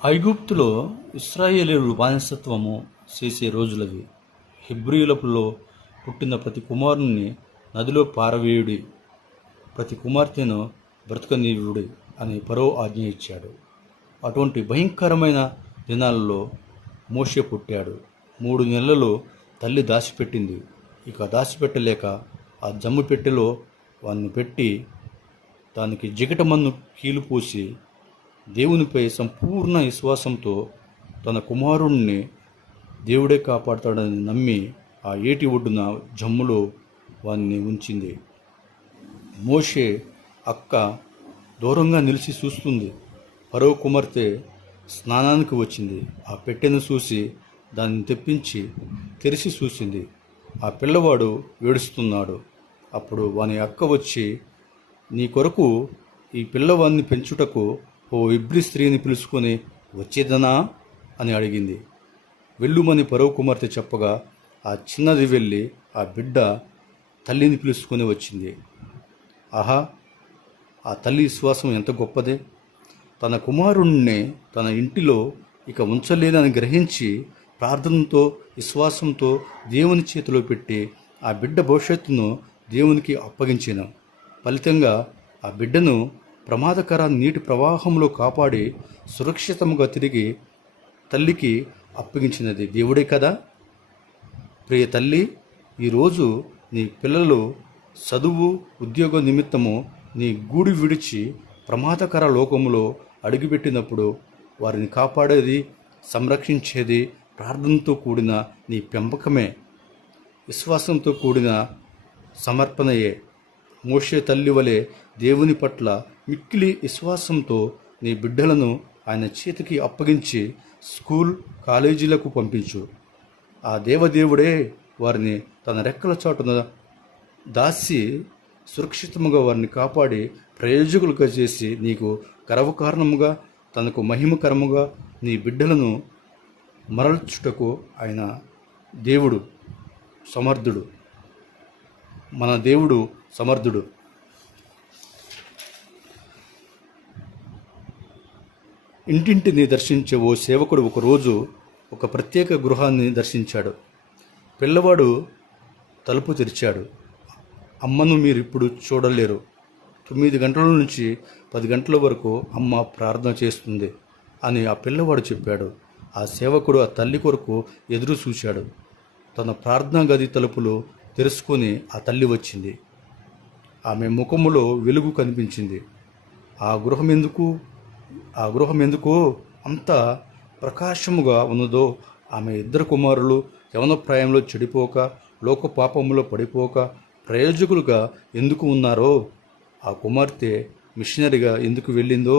ఐగుప్తులో ఇశ్రాయేలీయులు బానిసత్వము చేసే రోజులవి. హెబ్రీయులలో పుట్టిన ప్రతి కుమారుని నదిలో పారవేయుడి, ప్రతి కుమార్తెను బ్రతకనీయుడి అని ఫరో ఆజ్ఞ ఇచ్చాడు. అటువంటి భయంకరమైన దినాలలో మోషే పుట్టాడు. 3 నెలలు తల్లి దాచిపెట్టింది. ఇక దాచిపెట్టలేక ఆ జమ్ము పెట్టెలో వాన్ని పెట్టి దానికి జిగటమన్ను కీలు పూసి దేవునిపై సంపూర్ణ విశ్వాసంతో తన కుమారుణ్ణి దేవుడే కాపాడుతాడని నమ్మి ఆ ఏటి ఒడ్డున జమ్ములో వాన్ని ఉంచింది. మోషే అక్క దూరంగా నిలిచి చూస్తుంది. ఫరో కుమార్తె స్నానానికి వచ్చింది. ఆ పెట్టెను చూసి దాన్ని తెప్పించి తెరిచి చూసింది. ఆ పిల్లవాడు ఏడుస్తున్నాడు. అప్పుడు వాని అక్క వచ్చి, నీ కొరకు ఈ పిల్లవాడిని పెంచుటకు ఓ ఇబ్రి స్త్రీని పిలుచుకొని వచ్చేదనా అని అడిగింది. వెళ్ళుమని ఫరో కుమార్తె చెప్పగా ఆ చిన్నది వెళ్ళి ఆ బిడ్డ తల్లిని పిలుచుకొని వచ్చింది. ఆహా, ఆ తల్లి విశ్వాసం ఎంత గొప్పదే! తన కుమారుణ్ణి తన ఇంటిలో ఇక ఉంచలేదని గ్రహించి ప్రార్థనతో విశ్వాసంతో దేవుని చేతిలో పెట్టి ఆ బిడ్డ భవిష్యత్తును దేవునికి అప్పగించిన ఫలితంగా ఆ బిడ్డను ప్రమాదకర నీటి ప్రవాహంలో కాపాడి సురక్షితంగా తిరిగి తల్లికి అప్పగించినది దేవుడే కదా. ప్రియ తల్లి, ఈరోజు నీ పిల్లలు చదువు ఉద్యోగ నిమిత్తము నీ గూడు విడిచి ప్రమాదకర లోకములో అడుగుపెట్టినప్పుడు వారిని కాపాడేది, సంరక్షించేది ప్రార్థనతో కూడిన నీ పెంపకమే, విశ్వాసంతో కూడిన సమర్పణయే. మోషే తల్లి వలె దేవుని పట్ల మిక్కిలి విశ్వాసంతో నీ బిడ్డలను ఆయన చేతికి అప్పగించి స్కూల్ కాలేజీలకు పంపించు. ఆ దేవదేవుడే వారిని తన రెక్కల చాటున దాచి సురక్షితముగా వారిని కాపాడి ప్రయోజకులుగా చేసి నీకు గర్వకారణముగా తనకు మహిమకరముగా నీ బిడ్డలను మరల్చుటకు ఆయన దేవుడు సమర్థుడు. మన దేవుడు సమర్థుడు. ఇంటింటిని దర్శించే ఓ సేవకుడు ఒకరోజు ఒక ప్రత్యేక గృహాన్ని దర్శించాడు. పిల్లవాడు తలుపు తెరిచాడు. అమ్మను మీరు ఇప్పుడు చూడలేరు. 9 గంటల నుంచి 10 గంటల వరకు అమ్మ ప్రార్థన చేస్తుంది అని ఆ పిల్లవాడు చెప్పాడు. ఆ సేవకుడు ఆ తల్లి కొరకు ఎదురు చూశాడు. తన ప్రార్థనా గది తలుపులు తెరుచుకొని ఆ తల్లి వచ్చింది. ఆమె ముఖములో వెలుగు కనిపించింది. ఆ గృహం ఎందుకో అంత ప్రకాశముగా ఉన్నదో, ఆమె 2 కుమారులు యవనప్రాయంలో చెడిపోక లోక పాపములో పడిపోక ప్రయోజకులుగా ఎందుకు ఉన్నారో, ఆ కుమార్తె మిషనరీగా ఎందుకు వెళ్ళిందో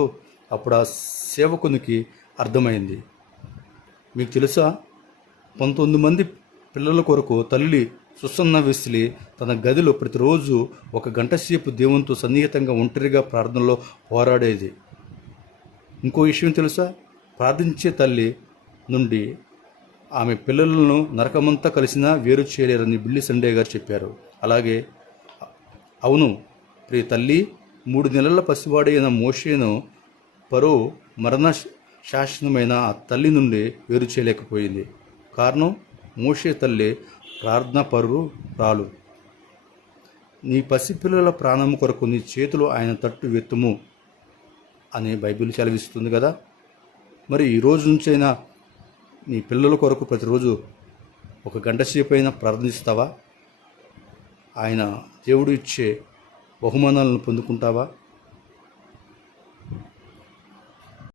అప్పుడు ఆ సేవకునికి అర్థమైంది. మీకు తెలుసా, 19 మంది పిల్లల కొరకు తల్లి సుసన్న వెస్లీ తన గదిలో ప్రతిరోజు 1 గంట సేపు దేవునితో సన్నిహితంగా ఒంటరిగా ప్రార్థనలో పోరాడేది. ఇంకో విషయం తెలుసా, ప్రార్థించే తల్లి నుండి ఆమె పిల్లలను నరకమంతా కలిసినా వేరు చేయలేరని బిల్లి సండే గారు చెప్పారు. అలాగే అవును ప్రియ తల్లి, 3 నెలల పసివాడైన మోషేను ఫరో మరణ శాసనమైన ఆ తల్లి నుండి వేరు చేయలేకపోయింది. కారణం, మోషే తల్లి ప్రార్థనా పరురాలు. నీ పసిపిల్లల ప్రాణము కొరకు నీ చేతులు ఆయన తట్టు వెత్తుము అని బైబిల్ సెలవిస్తుంది కదా. మరి ఈ రోజు నుంచైనా నీ పిల్లల కొరకు ప్రతిరోజు 1 గంట సేపు అయినా ప్రార్థిస్తావా? ఆయన దేవుడు ఇచ్చే బహుమానాలను పొందుకుంటావా?